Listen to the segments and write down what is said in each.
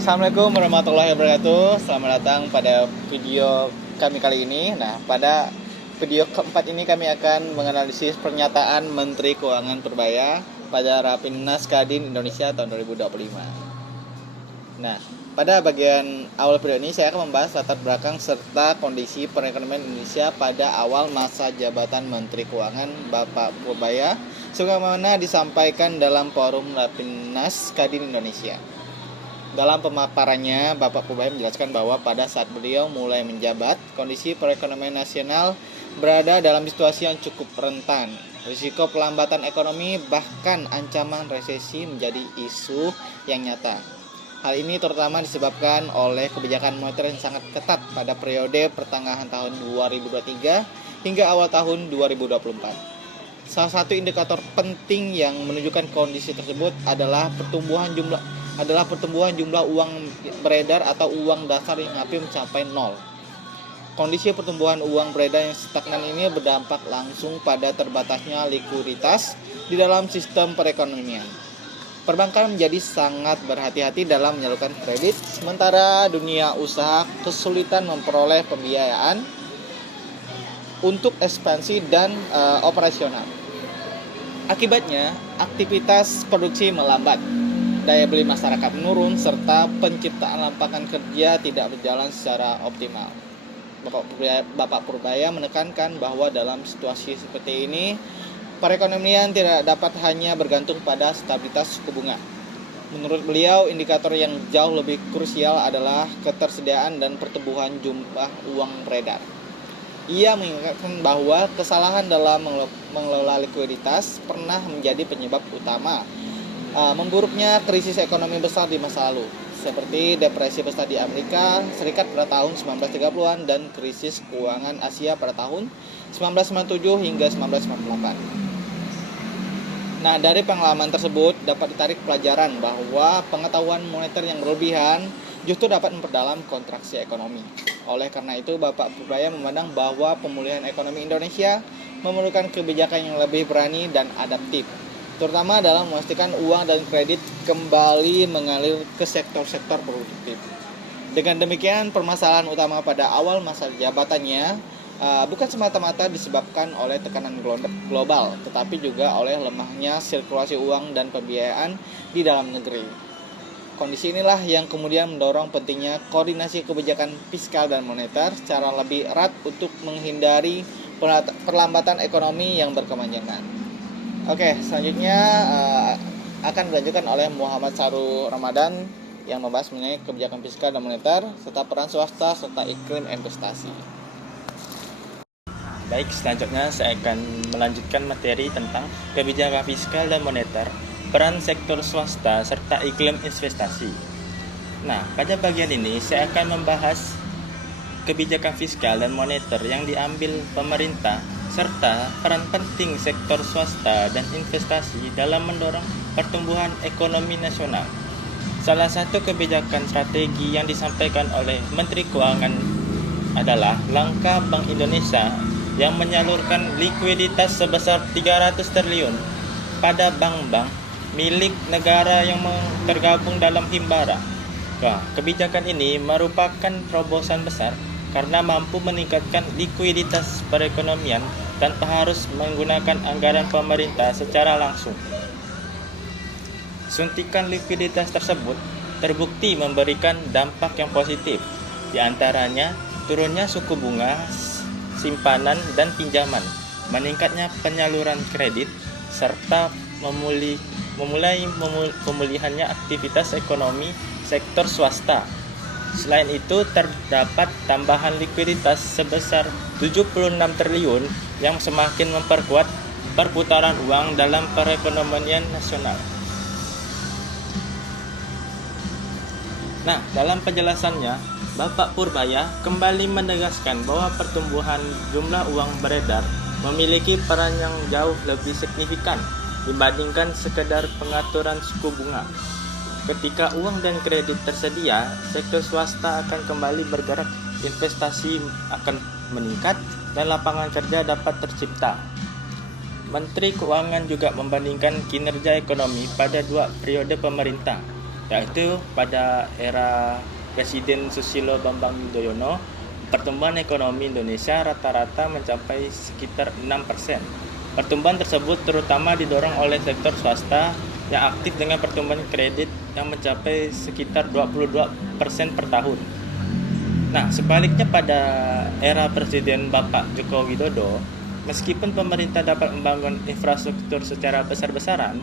Assalamualaikum warahmatullahi wabarakatuh. Selamat datang pada video kami kali ini. Nah, pada video keempat ini kami akan menganalisis pernyataan Menteri Keuangan Purbaya pada Rapimnas Kadin Indonesia tahun 2025. Nah, pada bagian awal video ini saya akan membahas latar belakang serta kondisi perekonomian Indonesia pada awal masa jabatan Menteri Keuangan Bapak Purbaya, sebagaimana disampaikan dalam forum Rapimnas Kadin Indonesia. Dalam pemaparannya, Bapak Purbaya menjelaskan bahwa pada saat beliau mulai menjabat, kondisi perekonomian nasional berada dalam situasi yang cukup rentan. Risiko pelambatan ekonomi bahkan ancaman resesi menjadi isu yang nyata. Hal ini terutama disebabkan oleh kebijakan moneter yang sangat ketat pada periode pertengahan tahun 2023 hingga awal tahun 2024. Salah satu indikator penting yang menunjukkan kondisi tersebut adalah pertumbuhan jumlah uang beredar atau uang dasar yang hampir mencapai nol. Kondisi pertumbuhan uang beredar yang stagnan ini berdampak langsung pada terbatasnya likuiditas di dalam sistem perekonomian. Perbankan menjadi sangat berhati-hati dalam menyalurkan kredit, sementara dunia usaha kesulitan memperoleh pembiayaan untuk ekspansi dan operasional. Akibatnya, aktivitas produksi melambat, daya beli masyarakat menurun, serta penciptaan lapangan kerja tidak berjalan secara optimal. Bapak Purbaya menekankan bahwa dalam situasi seperti ini, perekonomian tidak dapat hanya bergantung pada stabilitas suku bunga. Menurut beliau, indikator yang jauh lebih krusial adalah ketersediaan dan pertumbuhan jumlah uang beredar. Ia mengingatkan bahwa kesalahan dalam mengelola likuiditas pernah menjadi penyebab utama memburuknya krisis ekonomi besar di masa lalu, seperti depresi besar di Amerika Serikat pada tahun 1930-an dan krisis keuangan Asia pada tahun 1997 hingga 1998. Nah, dari pengalaman tersebut dapat ditarik pelajaran bahwa pengetahuan moneter yang berlebihan justru dapat memperdalam kontraksi ekonomi. Oleh karena itu, Bapak Purbaya memandang bahwa pemulihan ekonomi Indonesia memerlukan kebijakan yang lebih berani dan adaptif, terutama dalam memastikan uang dan kredit kembali mengalir ke sektor-sektor produktif. Dengan demikian, permasalahan utama pada awal masa jabatannya bukan semata-mata disebabkan oleh tekanan global, tetapi juga oleh lemahnya sirkulasi uang dan pembiayaan di dalam negeri. Kondisi inilah yang kemudian mendorong pentingnya koordinasi kebijakan fiskal dan moneter secara lebih erat untuk menghindari perlambatan ekonomi yang berkepanjangan. Oke, selanjutnya akan dilanjutkan oleh Muhammad Saru Ramadan yang membahas mengenai kebijakan fiskal dan moneter serta peran swasta serta iklim investasi. Baik, selanjutnya saya akan melanjutkan materi tentang kebijakan fiskal dan moneter, peran sektor swasta, serta iklim investasi. Nah, pada bagian ini saya akan membahas kebijakan fiskal dan moneter yang diambil pemerintah, serta peran penting sektor swasta dan investasi dalam mendorong pertumbuhan ekonomi nasional. Salah satu kebijakan strategi yang disampaikan oleh Menteri Keuangan adalah langkah Bank Indonesia yang menyalurkan likuiditas sebesar 300 triliun pada bank-bank milik negara yang tergabung dalam Himbara. Nah, kebijakan ini merupakan terobosan besar karena mampu meningkatkan likuiditas perekonomian tanpa harus menggunakan anggaran pemerintah secara langsung. Suntikan likuiditas tersebut terbukti memberikan dampak yang positif, di antaranya turunnya suku bunga simpanan dan pinjaman, meningkatnya penyaluran kredit, serta memulai pemulihannya aktivitas ekonomi sektor swasta. Selain itu, terdapat tambahan likuiditas sebesar 76 triliun yang semakin memperkuat perputaran uang dalam perekonomian nasional. Nah, dalam penjelasannya, Bapak Purbaya kembali menegaskan bahwa pertumbuhan jumlah uang beredar memiliki peran yang jauh lebih signifikan dibandingkan sekedar pengaturan suku bunga. Ketika uang dan kredit tersedia, sektor swasta akan kembali bergerak, investasi akan meningkat, dan lapangan kerja dapat tercipta. Menteri Keuangan juga membandingkan kinerja ekonomi pada dua periode pemerintah. yaitu pada era Presiden Susilo Bambang Yudhoyono, pertumbuhan ekonomi Indonesia rata-rata mencapai sekitar 6%. Pertumbuhan tersebut terutama didorong oleh sektor swasta yang aktif dengan pertumbuhan kredit yang mencapai sekitar 22% per tahun. Nah, sebaliknya pada era Presiden Bapak Joko Widodo, meskipun pemerintah dapat membangun infrastruktur secara besar-besaran,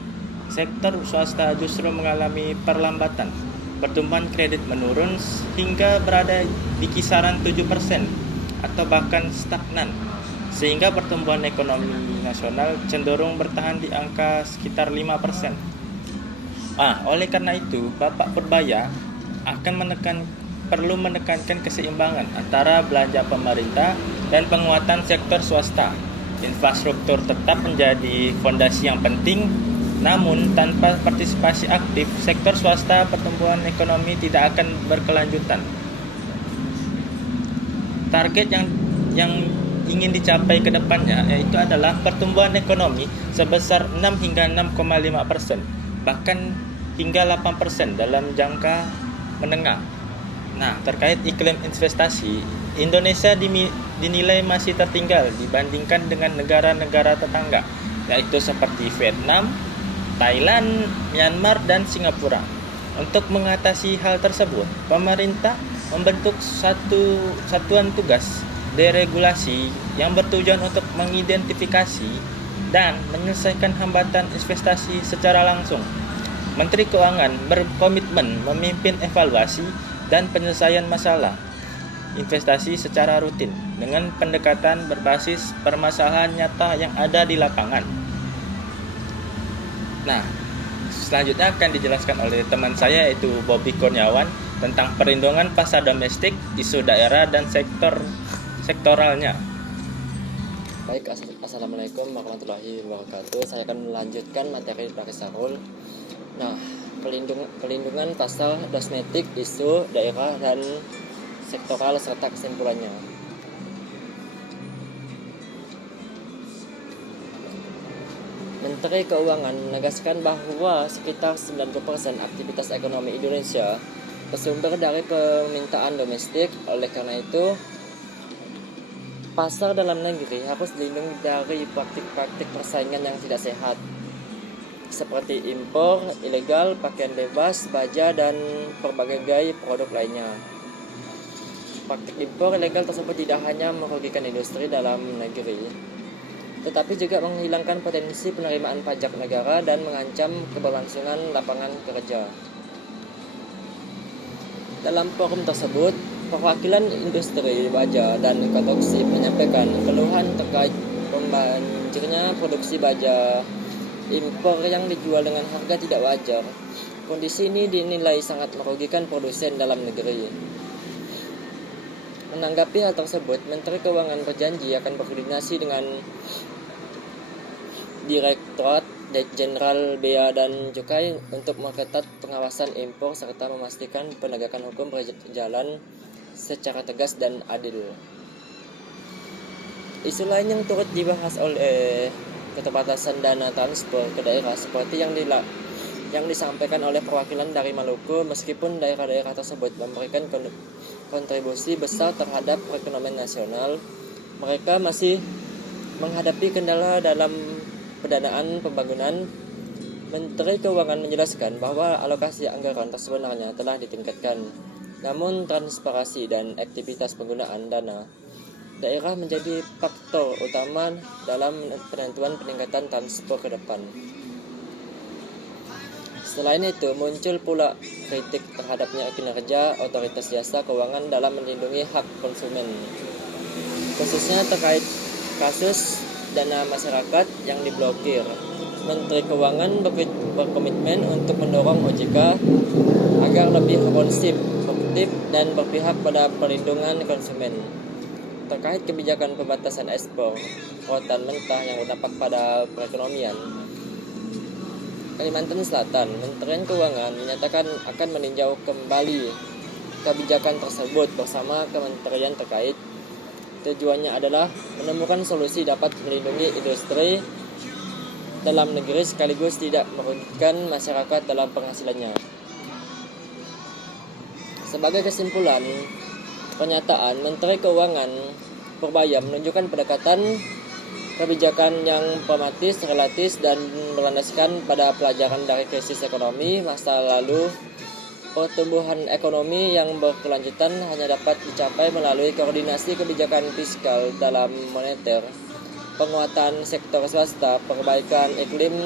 sektor swasta justru mengalami perlambatan. Pertumbuhan kredit menurun hingga berada di kisaran 7% atau bahkan stagnan, sehingga pertumbuhan ekonomi nasional cenderung bertahan di angka sekitar 5%. Oleh karena itu, Bapak Purbaya perlu menekankan keseimbangan antara belanja pemerintah dan penguatan sektor swasta. Infrastruktur tetap menjadi fondasi yang penting, namun tanpa partisipasi aktif sektor swasta, pertumbuhan ekonomi tidak akan berkelanjutan. Target yang ingin dicapai ke depannya yaitu adalah pertumbuhan ekonomi sebesar 6 hingga 6,5%, bahkan hingga 8% dalam jangka menengah. Nah, terkait iklim investasi, Indonesia dinilai masih tertinggal dibandingkan dengan negara-negara tetangga, yaitu seperti Vietnam, Thailand, Myanmar, dan Singapura. Untuk mengatasi hal tersebut, pemerintah membentuk satuan tugas deregulasi yang bertujuan untuk mengidentifikasi dan menyelesaikan hambatan investasi secara langsung. Menteri Keuangan berkomitmen memimpin evaluasi dan penyelesaian masalah investasi secara rutin dengan pendekatan berbasis permasalahan nyata yang ada di lapangan. Nah, selanjutnya akan dijelaskan oleh teman saya yaitu Bobby Kurniawan tentang perlindungan pasar domestik, isu daerah, dan sektoralnya. Baik, Assalamualaikum warahmatullahi wabarakatuh. Saya akan melanjutkan materi praktis Sarul. Nah, pelindungan pasar domestik, isu daerah, dan sektoral serta kesimpulannya. Menteri Keuangan menegaskan bahwa sekitar 90% aktivitas ekonomi Indonesia bersumber dari permintaan domestik. Oleh karena itu, pasar dalam negeri harus dilindungi dari praktik-praktik persaingan yang tidak sehat, seperti impor ilegal, pakaian bebas, baja, dan berbagai produk lainnya. Praktik impor ilegal tersebut tidak hanya merugikan industri dalam negeri, tetapi juga menghilangkan potensi penerimaan pajak negara dan mengancam keberlangsungan lapangan kerja. Dalam forum tersebut, perwakilan industri baja dan konstruksi menyampaikan keluhan terkait membanjirnya produksi baja impor yang dijual dengan harga tidak wajar. Kondisi ini dinilai sangat merugikan produsen dalam negeri. Menanggapi hal tersebut, Menteri Keuangan berjanji akan berkoordinasi dengan Direktorat Jenderal Bea dan Cukai untuk memperketat pengawasan impor serta memastikan penegakan hukum berjalan secara tegas dan adil. Isu lain yang turut dibahas oleh keterbatasan dana transfer ke daerah seperti yang disampaikan oleh perwakilan dari Maluku. Meskipun daerah-daerah tersebut memberikan kontribusi besar terhadap perekonomian nasional, mereka masih menghadapi kendala dalam pendanaan pembangunan. Menteri Keuangan menjelaskan bahwa alokasi anggaran sebenarnya telah ditingkatkan, namun transparansi dan aktivitas penggunaan dana daerah menjadi faktor utama dalam penentuan peningkatan transfer ke depan. Selain itu, muncul pula kritik terhadapnya kinerja otoritas jasa keuangan dalam melindungi hak konsumen, khususnya terkait kasus dana masyarakat yang diblokir. Menteri Keuangan berkomitmen untuk mendorong OJK agar lebih responsif, produktif, dan berpihak pada perlindungan konsumen. Terkait kebijakan pembatasan ekspor rotan mentah yang berdampak pada perekonomian Kalimantan Selatan, Menteri Keuangan menyatakan akan meninjau kembali kebijakan tersebut bersama kementerian terkait. Tujuannya adalah menemukan solusi dapat melindungi industri dalam negeri sekaligus tidak merugikan masyarakat dalam penghasilannya. Sebagai kesimpulan, pernyataan Menteri Keuangan Purbaya menunjukkan pendekatan kebijakan yang pragmatis, realistis, dan berlandaskan pada pelajaran dari krisis ekonomi masa lalu. Pertumbuhan ekonomi yang berkelanjutan hanya dapat dicapai melalui koordinasi kebijakan fiskal dalam moneter, penguatan sektor swasta, perbaikan iklim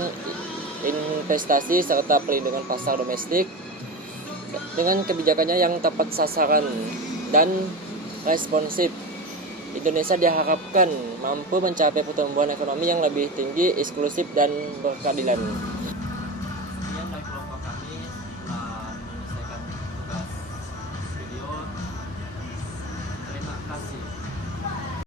investasi, serta pelindungan pasar domestik. Dengan kebijakannya yang tepat sasaran dan responsif, Indonesia diharapkan mampu mencapai pertumbuhan ekonomi yang lebih tinggi, inklusif, dan berkeadilan.